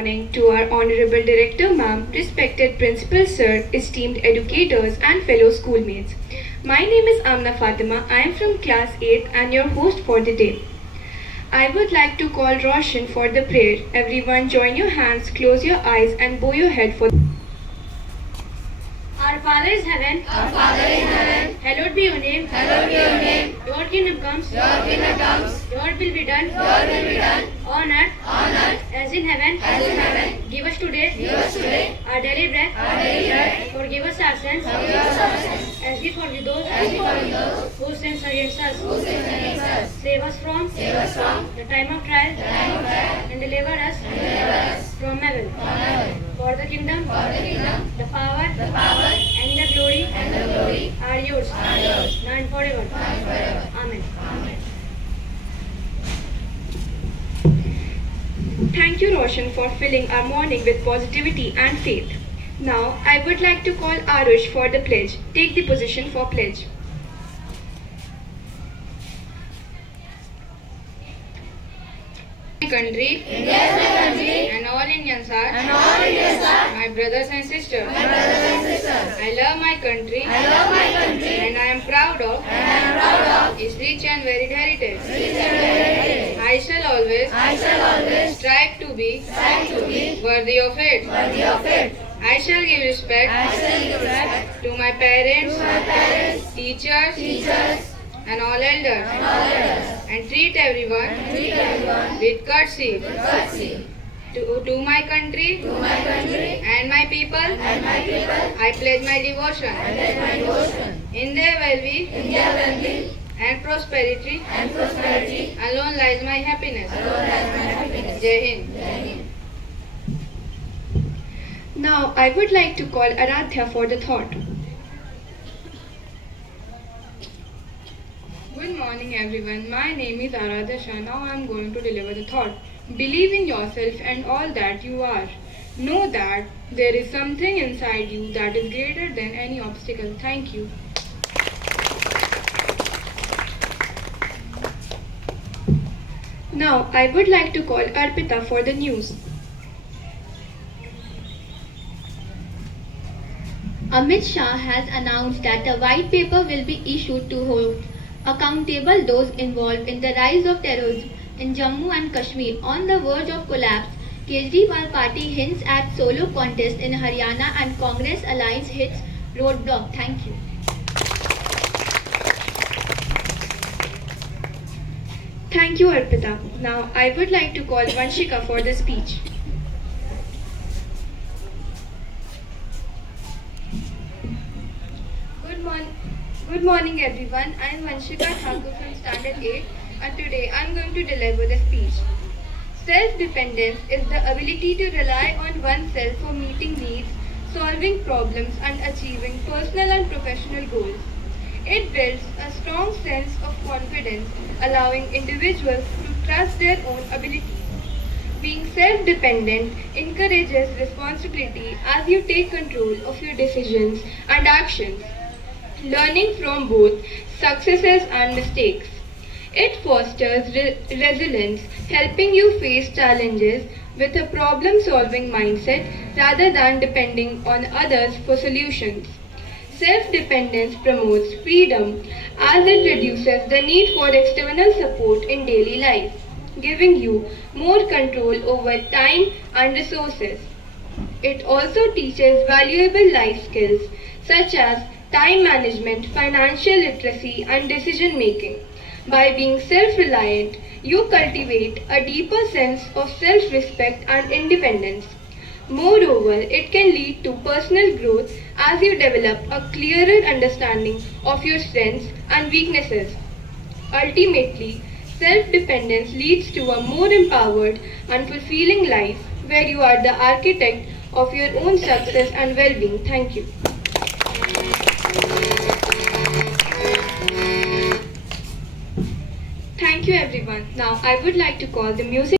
morning to our Honorable Director Ma'am, respected Principal Sir, esteemed educators and fellow schoolmates. My name is Amna Fatima. I am from class 8 and your host for the day. I would like to call Roshan for the prayer. Everyone join your hands, close your eyes and bow your head for Our Father is heaven. Our Father in heaven, Hallowed be your name. hallowed be your name. Your kingdom comes. Your kingdom comes. Your will be done. Your will be done On earth on earth as in heaven. as in heaven. Give us today Give us today our daily bread. our daily bread. Forgive us our sins Forgive us our sins as we forgive those as we forgive those who sins against us. who sin against us. Save us from Save us from the time of trial the time of trial and deliver us and deliver us from evil. from evil. For the kingdom, For the kingdom, the power, the power, and the glory and the glory are yours, are yours, now and forever. now and forever. Amen. Amen. Thank you, Roshan, for filling our morning with positivity and faith. Now, I would like to call Arush for the pledge. Take the position for pledge. My country India is my country, and all Indians are and all Indians are my brothers and sisters. my brothers and sisters. I love my country I love my country, and I am proud of and I am proud of its rich and varied heritage. its heritage. I shall always I shall always strive to be strive to be worthy of it. worthy of it. I shall give respect I shall give respect to my parents, to my parents, teachers, teachers, and all elders, and all elders, and treat everyone and treat everyone with courtesy. with courtesy. To my country To my country and my people, and my people, I pledge my devotion. I pledge my devotion. In their well-being In their well-being and prosperity and prosperity, alone lies my happiness. alone lies my happiness. Jai Hind. Jai Hind. Now, I would like to call Aradhya for the thought. Good morning everyone. My name is Aradhya Shah. Now I am going to deliver the thought. Believe in yourself and all that you are. Know that there is something inside you that is greater than any obstacle. Thank you. Now, I would like to call Arpita for the news. Amit Shah has announced that a white paper will be issued to hold accountable those involved in the rise of terrorism in Jammu and Kashmir. On the verge of collapse, Kejriwal party hints at solo contest in Haryana and Congress alliance hits roadblock. Thank you. Thank you, Arpita. Now, I would like to call Vanshika for the speech. Good morning, everyone. I am Vanshika Thakur from Standard 8, and today I am going to deliver the speech. Self-dependence is the ability to rely on oneself for meeting needs, solving problems, and achieving personal and professional goals. It builds a strong sense of confidence, allowing individuals to trust their own abilities. Being self-dependent encourages responsibility as you take control of your decisions and actions, learning from both successes and mistakes. It fosters resilience, helping you face challenges with a problem-solving mindset rather than depending on others for solutions. Self-dependence promotes freedom as it reduces the need for external support in daily life, giving you more control over time and resources. It also teaches valuable life skills such as time management, financial literacy, and decision making. By being self-reliant, you cultivate a deeper sense of self-respect and independence. Moreover, it can lead to personal growth as you develop a clearer understanding of your strengths and weaknesses. Ultimately, self-dependence leads to a more empowered and fulfilling life where you are the architect of your own success and well-being. Thank you. Thank you, everyone. Now, I would like to call the music